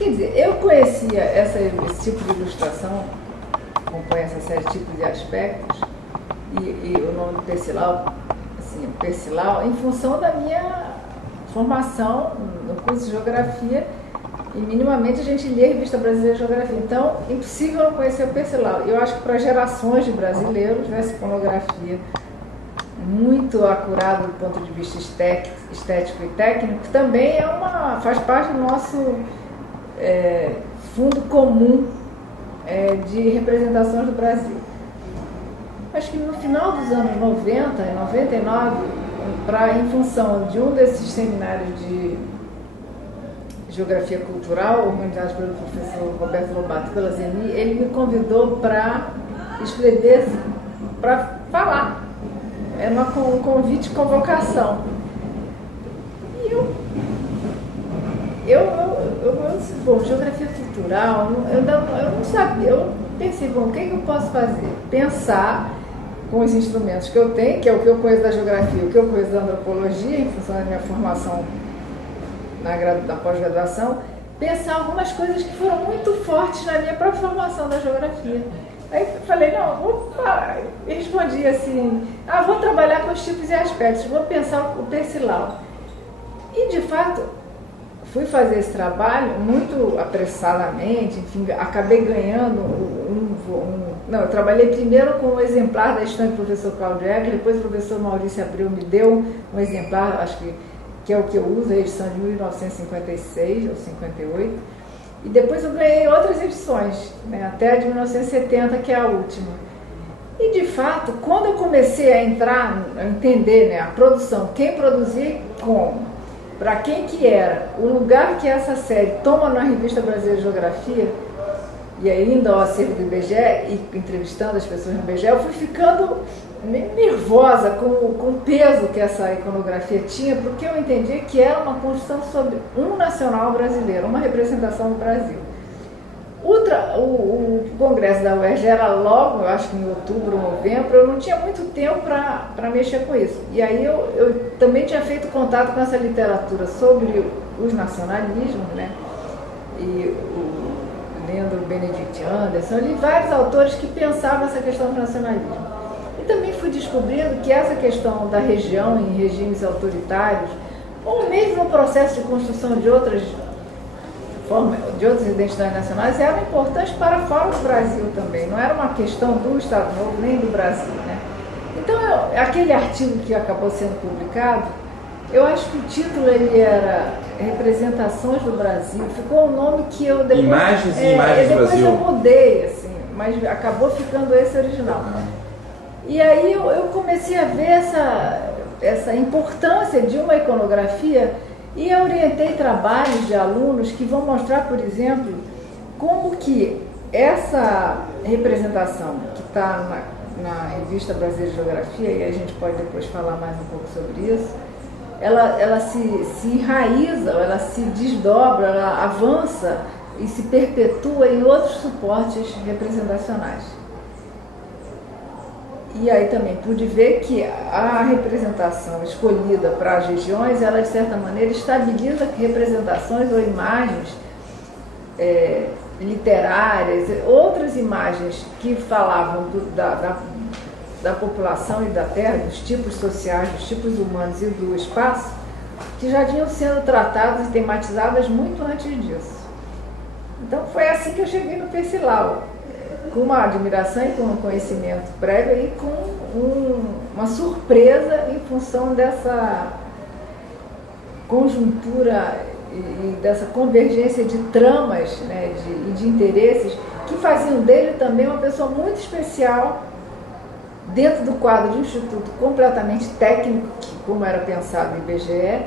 Quer dizer, eu conhecia esse tipo de ilustração, acompanho essa série de tipos e aspectos, e o nome do Percival, assim, o Percival, em função da minha formação no curso de Geografia, e minimamente a gente lê a Revista Brasileira de Geografia. Então, impossível não conhecer o Percival. Eu acho que para gerações de brasileiros, essa iconografia muito acurada do ponto de vista estético e técnico, também faz parte do nosso fundo comum de representações do Brasil. Acho que no final dos anos 90, em 99, em função de um desses seminários de Geografia Cultural, organizado pelo professor Roberto Lobato pela Zeni, ele me convidou para escrever, para falar. Era um convite de convocação. E eu disse, bom, geografia cultural, eu não sabia. Eu pensei, bom, o que eu posso fazer? Pensar com os instrumentos que eu tenho, que é o que eu conheço da geografia, o que eu conheço da antropologia, em função da minha formação na pós-graduação, pensar algumas coisas que foram muito fortes na minha própria formação da geografia. Aí eu falei, e respondi assim, vou trabalhar com os tipos e aspectos, vou pensar o Percival. E, de fato, fui fazer esse trabalho muito apressadamente, enfim, acabei ganhando eu trabalhei primeiro com um exemplar da estante do professor Cláudio Egger, depois o professor Maurício Abreu me deu um exemplar, acho que é o que eu uso, a edição de 1956 ou 58, e depois eu ganhei outras edições, né, até a de 1970, que é a última. E, de fato, quando eu comecei a entender, né, a produção, quem produzia e como, para quem que era, o lugar que essa série toma na Revista Brasileira de Geografia, e ainda ao acervo do IBGE, e entrevistando as pessoas no IBGE, eu fui ficando nervosa com o peso que essa iconografia tinha, porque eu entendi que era uma construção sobre um nacional brasileiro, uma representação do Brasil. O congresso da UERJ era logo, eu acho que em outubro, novembro, eu não tinha muito tempo para mexer com isso. E aí eu também tinha feito contato com essa literatura sobre os nacionalismos, né? E lendo o Benedict Anderson, eu li vários autores que pensavam essa questão do nacionalismo. E também fui descobrindo que essa questão da região em regimes autoritários, ou mesmo o processo de construção de outras identidades nacionais, eram importantes para fora do Brasil também. Não era uma questão do Estado Novo nem do Brasil, né? Então, aquele artigo que acabou sendo publicado, eu acho que o título ele era Representações do Brasil. Ficou um nome que eu depois... Imagens e Imagens do Brasil. Depois eu mudei, assim, mas acabou ficando esse original. E aí eu comecei a ver essa importância de uma iconografia e eu orientei trabalhos de alunos que vão mostrar, por exemplo, como que essa representação que está na Revista Brasileira de Geografia, e a gente pode depois falar mais um pouco sobre isso, ela se enraiza, ela se desdobra, ela avança e se perpetua em outros suportes representacionais. E aí também pude ver que a representação escolhida para as regiões, ela de certa maneira estabiliza representações ou imagens literárias, outras imagens que falavam da população e da terra, dos tipos sociais, dos tipos humanos e do espaço, que já vinham sendo tratadas e tematizadas muito antes disso. Então foi assim que eu cheguei no Percival, com uma admiração e com um conhecimento prévio e com uma surpresa em função dessa conjuntura e dessa convergência de tramas, né, e de interesses que faziam dele também uma pessoa muito especial dentro do quadro de um instituto completamente técnico, como era pensado no IBGE,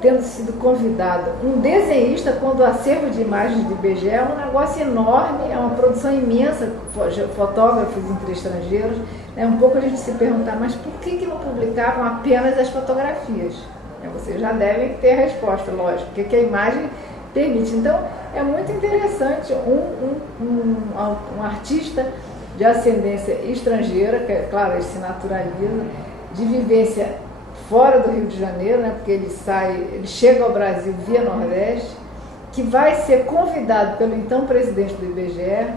tendo sido convidado um desenhista, quando o acervo de imagens do IBGE é um negócio enorme, é uma produção imensa, fotógrafos estrangeiros, né? Um pouco a gente se perguntar, mas por que não publicavam apenas as fotografias? Vocês já devem ter a resposta, lógico, porque a imagem permite. Então, é muito interessante um artista de ascendência estrangeira, que é claro, ele se naturaliza, de vivência fora do Rio de Janeiro, né, porque ele chega ao Brasil via Nordeste, que vai ser convidado pelo então presidente do IBGE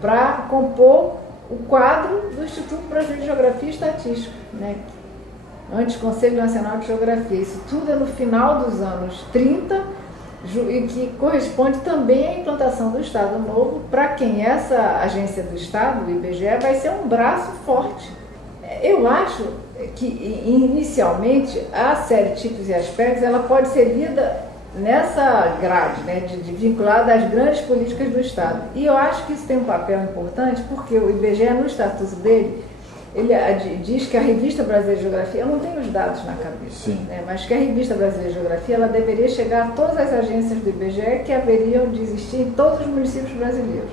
para compor o quadro do Instituto Brasileiro de Geografia e Estatística, né? Antes Conselho Nacional de Geografia. Isso tudo é no final dos anos 30 e que corresponde também à implantação do Estado Novo, para quem essa agência do Estado, o IBGE, vai ser um braço forte. Eu acho que, inicialmente, a série Tipos e Aspectos ela pode ser lida nessa grade, né, de vinculada às grandes políticas do Estado. E eu acho que isso tem um papel importante, porque o IBGE, no estatuto dele, ele diz que a Revista Brasileira de Geografia, eu não tenho os dados na cabeça, né, mas que a Revista Brasileira de Geografia ela deveria chegar a todas as agências do IBGE que haveriam de existir em todos os municípios brasileiros.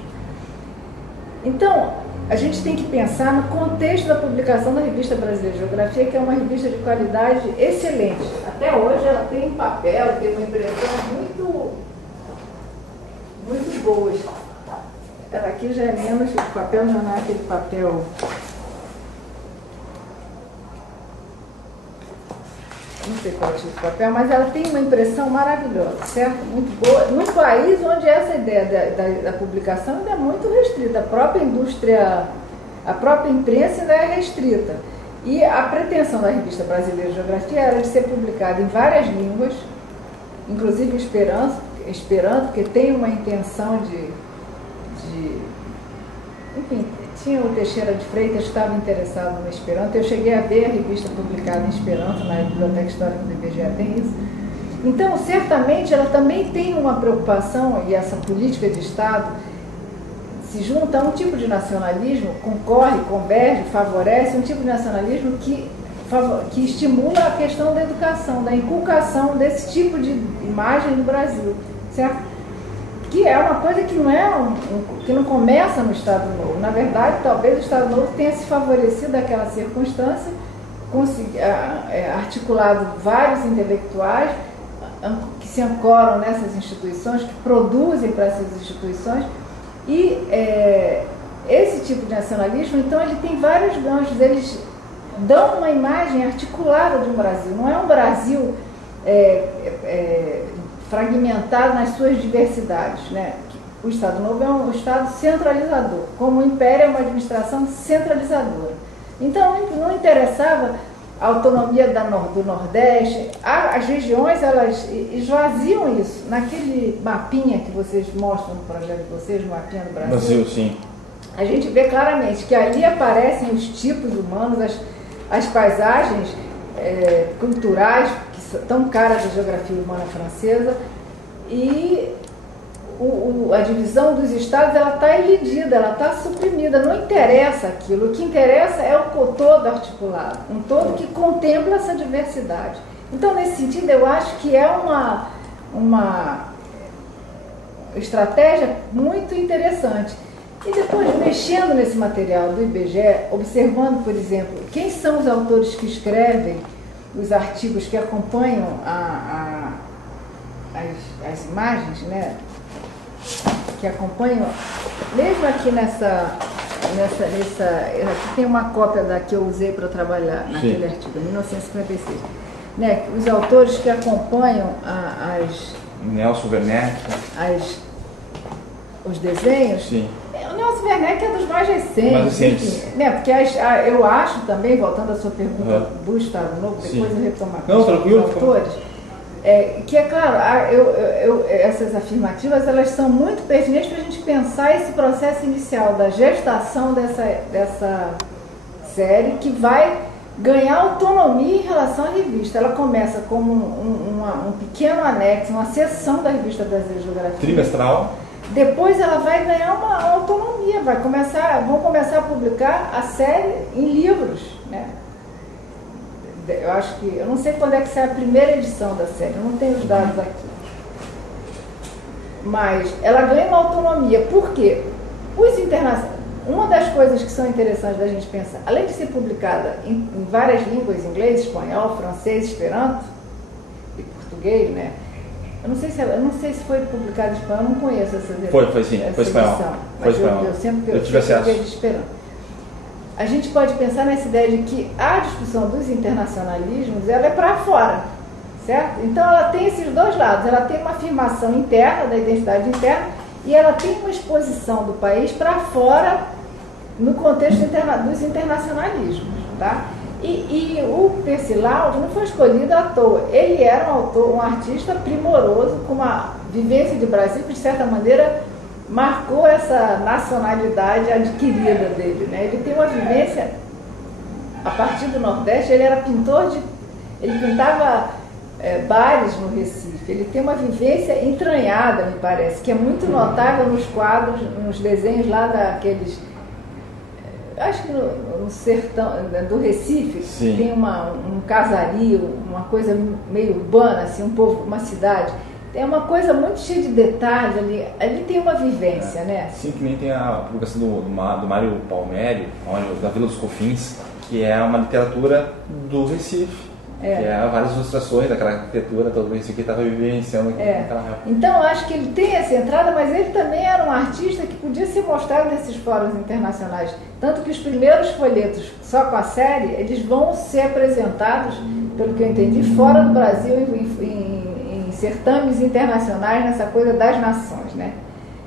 Então, a gente tem que pensar no contexto da publicação da Revista Brasileira de Geografia, que é uma revista de qualidade excelente. Até hoje ela tem papel, tem uma impressão muito boa. Ela aqui já é menos, o papel já não é aquele papel... Não sei qual é o tipo de papel, mas ela tem uma impressão maravilhosa, certo? Muito boa. Num país onde essa ideia da publicação ainda é muito restrita, a própria indústria, a própria imprensa ainda é restrita. E a pretensão da Revista Brasileira de Geografia era de ser publicada em várias línguas, inclusive Esperanto, porque tem uma intenção enfim, tinha o Teixeira de Freitas que estava interessado no Esperanto. Eu cheguei a ver a revista publicada em Esperanto, na Biblioteca Histórica do IBGE tem isso. Então, certamente, ela também tem uma preocupação, e essa política de Estado se junta a um tipo de nacionalismo, concorre, converge, favorece, um tipo de nacionalismo que estimula a questão da educação, da inculcação desse tipo de imagem no Brasil, certo? Que é uma coisa que que não começa no Estado Novo. Na verdade, talvez o Estado Novo tenha se favorecido daquela circunstância, articulado vários intelectuais que se ancoram nessas instituições, que produzem para essas instituições, e esse tipo de nacionalismo, então, ele tem vários ganchos, eles dão uma imagem articulada de um Brasil. Não é um Brasil fragmentado nas suas diversidades, né? O Estado Novo é um Estado centralizador, como o Império é uma administração centralizadora. Então, não interessava a autonomia do Nordeste, as regiões, elas esvaziam isso. Naquele mapinha que vocês mostram no projeto de vocês, no mapinha do Brasil, sim. A gente vê claramente que ali aparecem os tipos humanos, as paisagens culturais, tão caras da geografia humana francesa, e a divisão dos estados ela está iludida, ela está suprimida, não interessa aquilo, o que interessa é o todo articulado, um todo que contempla essa diversidade. Então, nesse sentido, eu acho que é uma estratégia muito interessante. E depois, mexendo nesse material do IBGE, observando, por exemplo, quem são os autores que escrevem os artigos que acompanham as imagens, né? Que acompanham, mesmo aqui aqui tem uma cópia da que eu usei para trabalhar naquele artigo, 1956, né? Os autores que acompanham Nelson Werneck, os desenhos. Sim. O Nelson Werneck é dos mais recentes, enfim, né? Porque eu acho também, voltando à sua pergunta do Estado Novo, depois eu retomar com os autores, que é claro, essas afirmativas elas são muito pertinentes para a gente pensar esse processo inicial da gestação dessa série, que vai ganhar autonomia em relação à revista. Ela começa como um pequeno anexo, uma seção da Revista Brasileira de Geografia. Trimestral. Depois ela vai ganhar uma autonomia, vão começar a publicar a série em livros, né? Eu não sei quando é que sai a primeira edição da série, eu não tenho os dados aqui. Mas ela ganha uma autonomia, porque uma das coisas que são interessantes da gente pensar, além de ser publicada em várias línguas, inglês, espanhol, francês, esperanto e português, né? Eu não sei se foi publicado em espanhol, eu não conheço essa Foi sim, foi espanhol. Mas eu tive acesso. A gente pode pensar nessa ideia de que a discussão dos internacionalismos ela é para fora, certo? Então ela tem esses dois lados, ela tem uma afirmação interna, da identidade interna, e ela tem uma exposição do país para fora no contexto dos internacionalismos, tá? E o Percy Laude não foi escolhido à toa, ele era um artista primoroso, com uma vivência de Brasil que de certa maneira marcou essa nacionalidade adquirida dele, né? Ele tem uma vivência, a partir do Nordeste, ele era pintor ele pintava bares no Recife, ele tem uma vivência entranhada, me parece, que é muito notável nos quadros, nos desenhos lá daqueles, acho que no sertão do Recife. Sim. Tem um casario, uma coisa meio urbana, assim, um povo, uma cidade. Tem uma coisa muito cheia de detalhes ali tem uma vivência, né? Sim, que nem tem a publicação do Mário Palmério, da Vila dos Cofins, que é uma literatura do Recife. Que é várias ilustrações daquela arquitetura, todo isso que estava vivenciando naquela época. Então, eu acho que ele tem essa entrada, mas ele também era um artista que podia ser mostrado nesses fóruns internacionais. Tanto que os primeiros folhetos, só com a série, eles vão ser apresentados, pelo que eu entendi, fora do Brasil, em certames internacionais, nessa coisa das nações, né?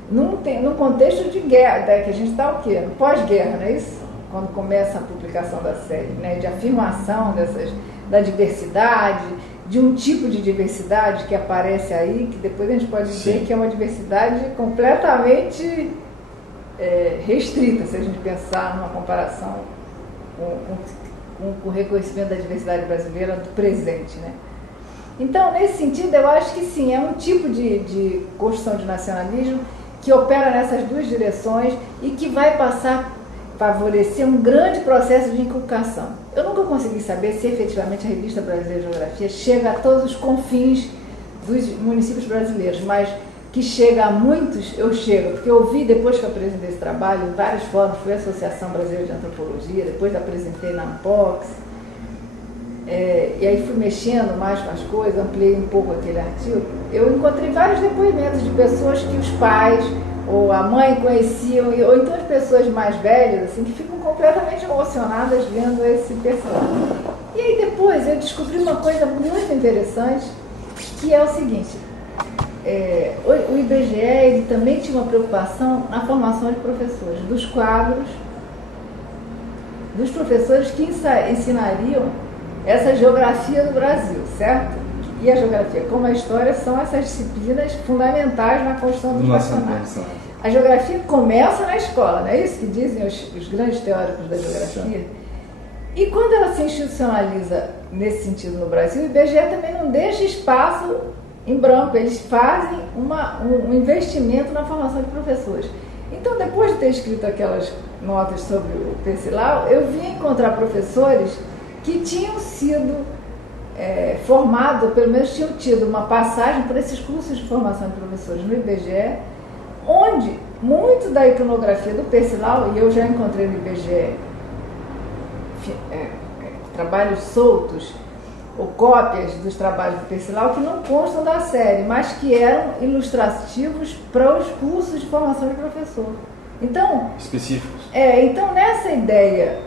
Num contexto de guerra, que a gente está o quê? No pós-guerra, não é isso? Quando começa a publicação da série, né? De afirmação da diversidade, de um tipo de diversidade que aparece aí, que depois a gente pode dizer que é uma diversidade completamente restrita, se a gente pensar numa comparação com o reconhecimento da diversidade brasileira do presente, né? Então, nesse sentido, eu acho que sim, é um tipo de construção de nacionalismo que opera nessas duas direções e que vai favorecer um grande processo de inculcação. Eu nunca consegui saber se efetivamente a Revista Brasileira de Geografia chega a todos os confins dos municípios brasileiros, mas que chega a muitos, eu chego, porque eu vi, depois que eu apresentei esse trabalho, em vários fóruns, fui à Associação Brasileira de Antropologia, depois apresentei na Ampox, e aí fui mexendo mais com as coisas, ampliei um pouco aquele artigo. Eu encontrei vários depoimentos de pessoas que os pais ou a mãe conheciam, ou então de pessoas mais velhas, assim, que ficam completamente emocionadas vendo esse personagem. E aí depois eu descobri uma coisa muito interessante, que é o seguinte, o IBGE ele também tinha uma preocupação na formação de professores, dos quadros, dos professores que ensinariam essa geografia do Brasil, certo? E a geografia, como a história, são essas disciplinas fundamentais na construção dos nacionais. A geografia começa na escola, não é isso que dizem os grandes teóricos da geografia? E quando ela se institucionaliza nesse sentido no Brasil, o IBGE também não deixa espaço em branco, eles fazem um investimento na formação de professores. Então, depois de ter escrito aquelas notas sobre o Percy Laude, eu vim encontrar professores que tinham sido formados, ou pelo menos tinham tido uma passagem por esses cursos de formação de professores no IBGE, onde muito da iconografia do Percy Laude, e eu já encontrei no IBGE trabalhos soltos ou cópias dos trabalhos do Percy Laude que não constam da série, mas que eram ilustrativos para os cursos de formação de professor. Então, específicos. Então, nessa ideia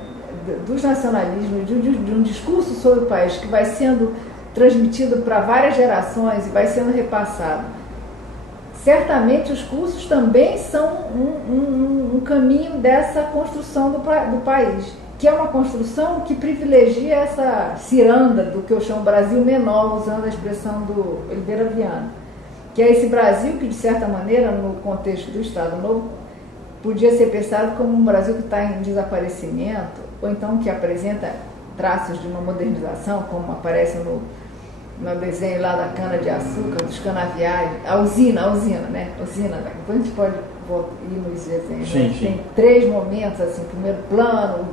dos nacionalismos, de um discurso sobre o país que vai sendo transmitido para várias gerações e vai sendo repassado, certamente os cursos também são um caminho dessa construção do país, que é uma construção que privilegia essa ciranda do que eu chamo Brasil menor, usando a expressão do Oliveira Viana, que é esse Brasil que, de certa maneira, no contexto do Estado Novo, podia ser pensado como um Brasil que está em desaparecimento, ou então que apresenta traços de uma modernização, como aparece no desenho lá da cana-de-açúcar, dos canaviais, a usina, né? Usina, depois a gente pode ir nos desenhos. Sim, né? sim. Tem 3 momentos, assim, primeiro plano,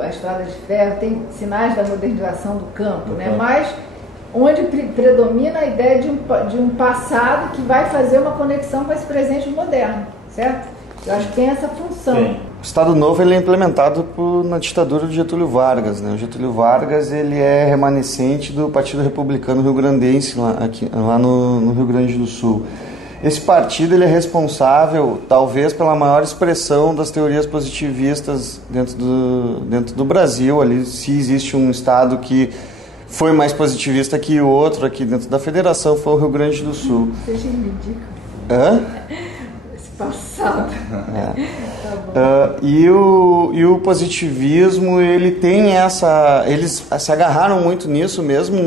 a estrada de ferro, tem sinais da modernização do campo, né? Mas onde predomina a ideia de um passado que vai fazer uma conexão com esse presente moderno, certo? Eu acho que tem essa função. Sim. O Estado Novo ele é implementado na ditadura de Getúlio Vargas, né? O Getúlio Vargas ele é remanescente do Partido Republicano Rio-Grandense lá no Rio Grande do Sul. Esse partido ele é responsável, talvez, pela maior expressão das teorias positivistas dentro do Brasil. Ali, se existe um Estado que foi mais positivista que o outro aqui dentro da federação, foi o Rio Grande do Sul. Seja ridículo. Hã? Esse passado. E o positivismo, ele tem eles se agarraram muito nisso mesmo,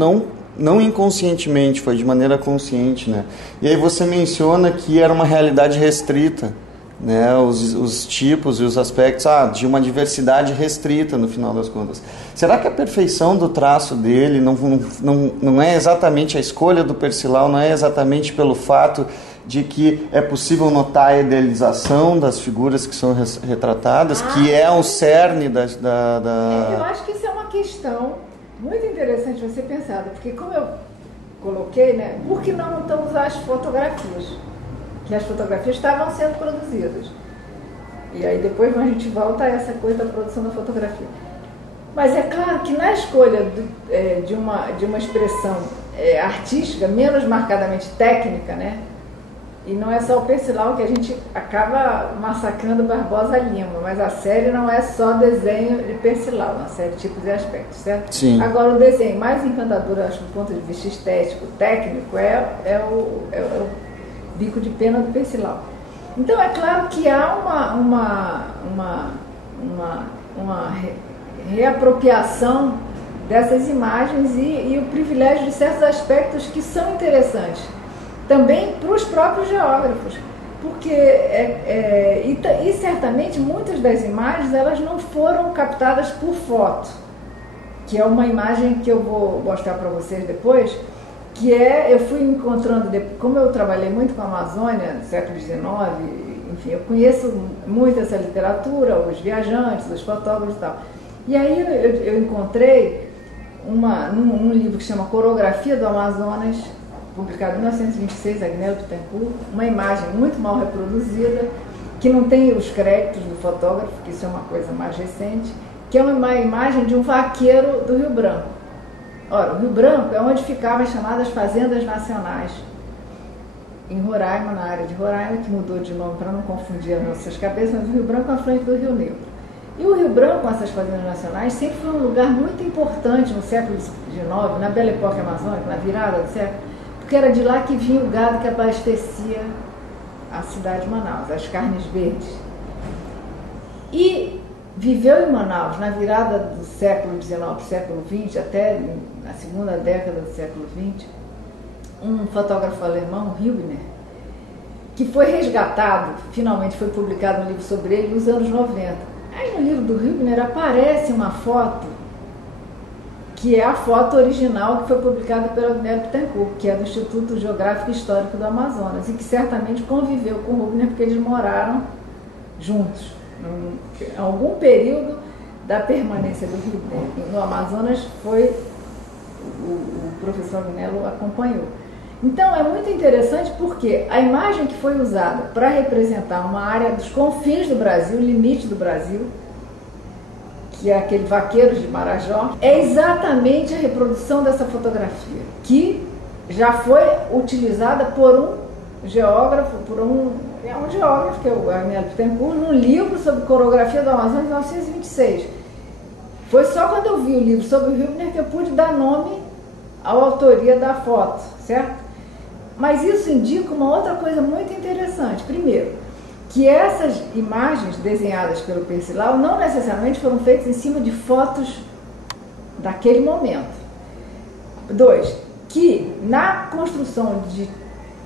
não inconscientemente, foi de maneira consciente, né? E aí você menciona que era uma realidade restrita, né? Os tipos e os aspectos de uma diversidade restrita no final das contas. Será que a perfeição do traço dele não é exatamente a escolha do Percival, não é exatamente pelo fato de que é possível notar a idealização das figuras que são retratadas, que é o cerne da... Eu acho que isso é uma questão muito interessante você pensar, porque como eu coloquei, né, por que não então usar as fotografias? Que as fotografias estavam sendo produzidas. E aí depois a gente volta a essa coisa da produção da fotografia. Mas é claro que na escolha de uma expressão artística, menos marcadamente técnica, né? E não é só o Percival que a gente acaba massacrando Barbosa Lima, mas a série não é só desenho de Percival, uma série de tipos e aspectos, certo? Sim. Agora, o desenho mais encantador, acho, do ponto de vista estético, técnico, é o bico de pena do Percival. Então, é claro que há uma reapropriação dessas imagens e o privilégio de certos aspectos que são interessantes. Também para os próprios geógrafos, porque e certamente muitas das imagens elas não foram captadas por foto, que é uma imagem que eu vou mostrar para vocês depois, que eu fui encontrando, como eu trabalhei muito com a Amazônia no século XIX, enfim, eu conheço muito essa literatura, os viajantes, os fotógrafos e tal. E aí eu encontrei num livro que chama Coreografia do Amazonas, publicado em 1926, Agnello Bittencourt, uma imagem muito mal reproduzida, que não tem os créditos do fotógrafo, que isso é uma coisa mais recente, que é uma imagem de um vaqueiro do Rio Branco. Ora, o Rio Branco é onde ficavam as chamadas fazendas nacionais, em Roraima, na área de Roraima, que mudou de nome para não confundir as nossas cabeças, mas o Rio Branco é a frente do Rio Negro. E o Rio Branco, com essas fazendas nacionais, sempre foi um lugar muito importante no século XIX, na Belle Époque amazônica, na virada do século, porque era de lá que vinha o gado que abastecia a cidade de Manaus, as carnes verdes. E viveu em Manaus, na virada do século XIX para o século XX, até na segunda década do século XX, um fotógrafo alemão, Hübner, que foi resgatado, finalmente foi publicado um livro sobre ele nos anos 90. Aí no livro do Hübner aparece uma foto, que é a foto original que foi publicada pelo Agnello Bittencourt, que é do Instituto Geográfico e Histórico do Amazonas, e que certamente conviveu com o Hübner porque eles moraram juntos. Em algum período da permanência do Hübner no Amazonas o professor Agnello acompanhou. Então é muito interessante porque a imagem que foi usada para representar uma área dos confins do Brasil, limite do Brasil, que é aquele vaqueiro de Marajó, é exatamente a reprodução dessa fotografia, que já foi utilizada por um geógrafo, que é o Agnello Bittencourt, num livro sobre coreografia do Amazonas de 1926. Foi só quando eu vi o livro sobre o Hübner que eu pude dar nome à autoria da foto, certo? Mas isso indica uma outra coisa muito interessante. Primeiro, que essas imagens desenhadas pelo Percival não necessariamente foram feitas em cima de fotos daquele momento. 2, que na construção de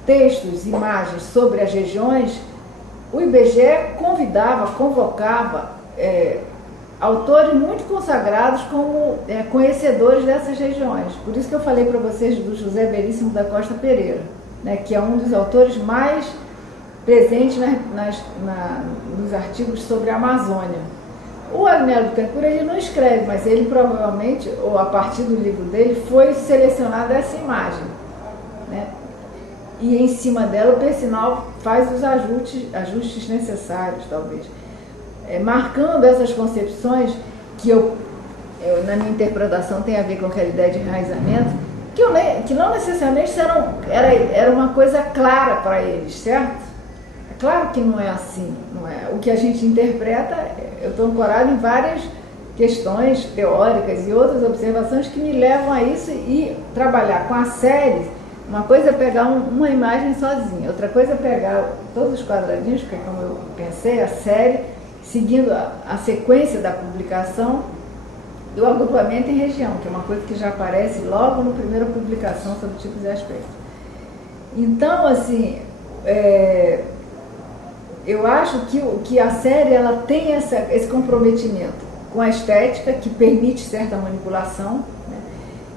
textos, imagens sobre as regiões, o IBGE convocava autores muito consagrados como conhecedores dessas regiões. Por isso que eu falei para vocês do José Veríssimo da Costa Pereira, né, que é um dos autores mais presentes nos artigos sobre a Amazônia. O Agnello Bittencourt, ele não escreve, mas ele provavelmente, ou a partir do livro dele, foi selecionada essa imagem, né? E em cima dela o Percival faz os ajustes necessários, talvez, marcando essas concepções que eu, na minha interpretação, tem a ver com aquela ideia de enraizamento, que não necessariamente era uma coisa clara para eles, certo? É claro que não é assim, não é? O que a gente interpreta, eu estou ancorado em várias questões teóricas e outras observações que me levam a isso, e trabalhar com a série. Uma coisa é pegar uma imagem sozinha, outra coisa é pegar todos os quadradinhos, que é como eu pensei, a série, seguindo a sequência da publicação e o agrupamento em região, que é uma coisa que já aparece logo na primeira publicação sobre tipos e aspectos. Então, assim, eu acho que a série ela tem esse comprometimento com a estética, que permite certa manipulação, né?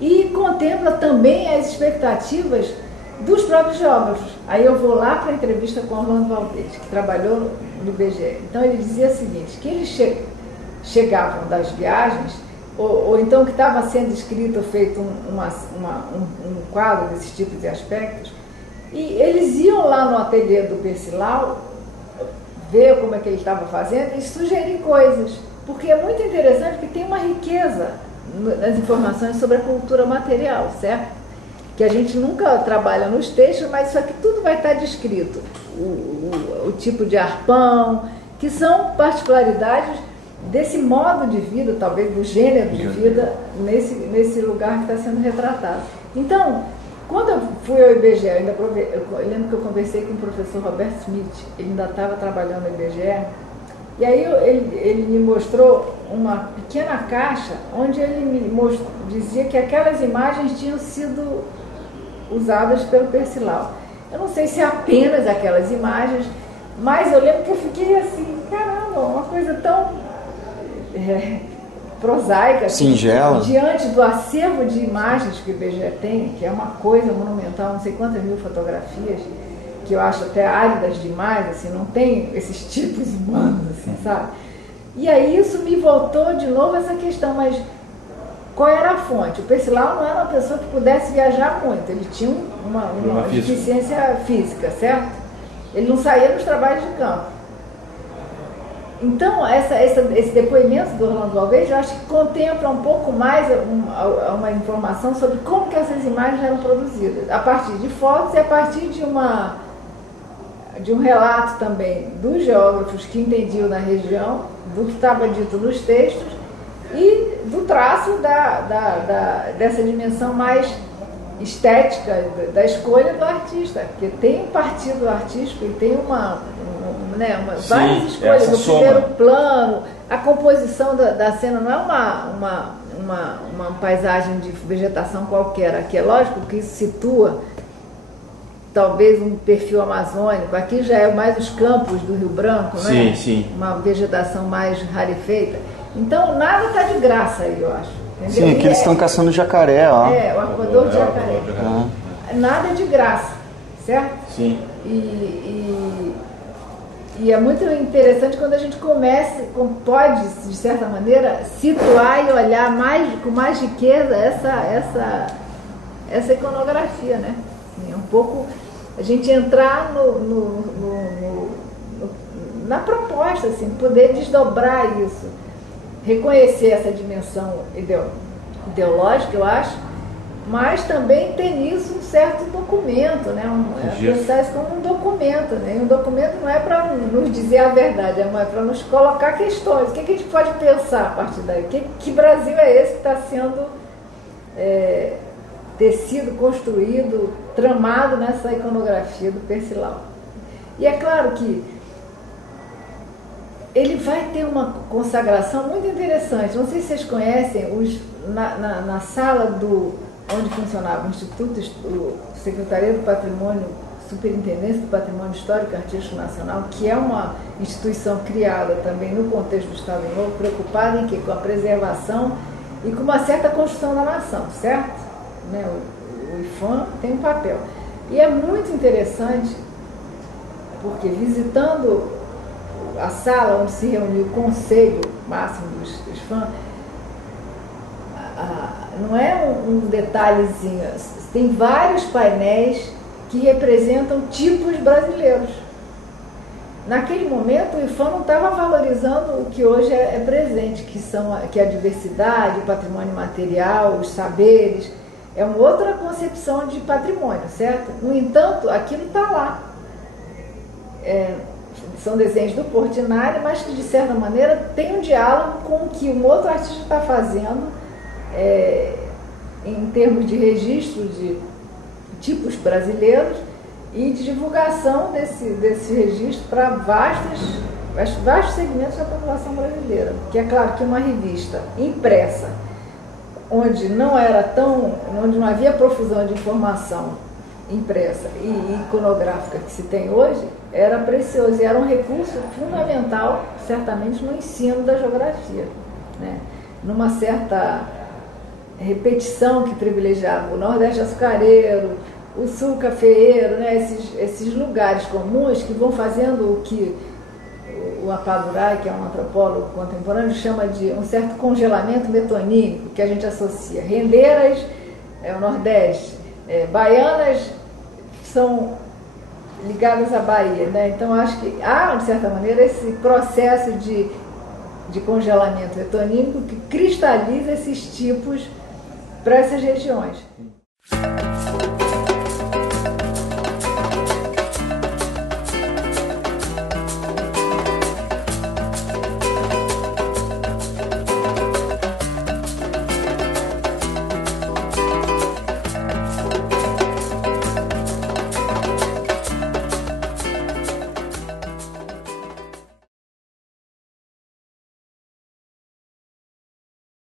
E contempla também as expectativas dos próprios geógrafos. Aí eu vou lá para a entrevista com Orlando Valdez, que trabalhou no IBGE. Então ele dizia o seguinte, que eles chegavam das viagens, ou então que estava sendo escrito ou feito um quadro desses tipos e aspectos, e eles iam lá no ateliê do Percival, ver como é que ele estava fazendo e sugerir coisas, porque é muito interessante que tem uma riqueza nas informações sobre a cultura material, certo? Que a gente nunca trabalha nos textos, mas isso aqui tudo vai estar descrito. O tipo de arpão, que são particularidades desse modo de vida, talvez do gênero de vida, nesse lugar que está sendo retratado. Então, quando eu fui ao IBGE, eu lembro que eu conversei com o professor Roberto Smith, ele ainda estava trabalhando no IBGE, e aí ele me mostrou uma pequena caixa onde ele me dizia que aquelas imagens tinham sido usadas pelo Percival. Eu não sei se é apenas aquelas imagens, mas eu lembro que eu fiquei assim, caramba, uma coisa tão prosaica, singela, diante do acervo de imagens que o IBGE tem, que é uma coisa monumental, não sei quantas mil fotografias, que eu acho até áridas demais, assim, não tem esses tipos humanos, assim, sabe? E aí isso me voltou de novo essa questão, mas qual era a fonte? O Percival não era uma pessoa que pudesse viajar muito, ele tinha uma deficiência física, certo? Ele não saía nos trabalhos de campo. Então, esse depoimento do Orlando Valdez, eu acho que contempla um pouco mais uma informação sobre como que essas imagens eram produzidas, a partir de fotos e a partir de um relato também dos geógrafos que entendiam na região, do que estava dito nos textos e do traço dessa dimensão mais estética, da escolha do artista, porque tem um partido artístico e tem várias escolhas, o primeiro plano, a composição da cena não é uma paisagem de vegetação qualquer, aqui é lógico que isso situa talvez um perfil amazônico, aqui já é mais os campos do Rio Branco, não é? Sim. Uma vegetação mais rarefeita. Então nada está de graça aí, eu acho. Entendeu? Sim, aqui eles estão caçando jacaré, ó. O arpoador de jacaré. Nada de graça, certo? Sim. E é muito interessante quando a gente pode, de certa maneira, situar e olhar com mais riqueza essa iconografia, né? É um pouco a gente entrar na proposta, assim, poder desdobrar isso, reconhecer essa dimensão ideológica, eu acho, mas também ter nisso um certo documento, né? Pensar isso como um documento, né? E um documento não é para nos dizer a verdade, é para nos colocar questões. O que a gente pode pensar a partir daí? Que Brasil é esse que está sendo tecido, construído, tramado nessa iconografia do Percival? E é claro que ele vai ter uma consagração muito interessante. Não sei se vocês conhecem, na sala onde funcionava o Instituto, Secretaria do Patrimônio, Superintendência do Patrimônio Histórico e Artístico Nacional, que é uma instituição criada também no contexto do Estado Novo, preocupada em quê? Com a preservação e com uma certa construção da nação, certo? Né? O IPHAN tem um papel. E é muito interessante, porque visitando a sala onde se reuniu o Conselho Máximo dos IPHAN, não é um detalhezinho, tem vários painéis que representam tipos brasileiros. Naquele momento, o IPHAN não estava valorizando o que hoje é presente, que é a diversidade, o patrimônio material, os saberes. É uma outra concepção de patrimônio, certo? No entanto, aquilo está lá. são desenhos do Portinari, mas que de certa maneira tem um diálogo com o que um outro artista está fazendo em termos de registro de tipos brasileiros e de divulgação desse registro para vastos segmentos da população brasileira. Que é claro que uma revista impressa, onde não havia profusão de informação impressa e iconográfica que se tem hoje, era precioso e era um recurso fundamental, certamente, no ensino da geografia, né? Numa certa repetição que privilegiava o Nordeste açucareiro, o Sul cafeeiro, né? Esses lugares comuns que vão fazendo o que o Apadurai, que é um antropólogo contemporâneo, chama de um certo congelamento metonímico, que a gente associa. Rendeiras é o Nordeste, baianas são ligadas à Bahia, né? Então acho que há, de certa maneira, esse processo de congelamento metonímico que cristaliza esses tipos para essas regiões.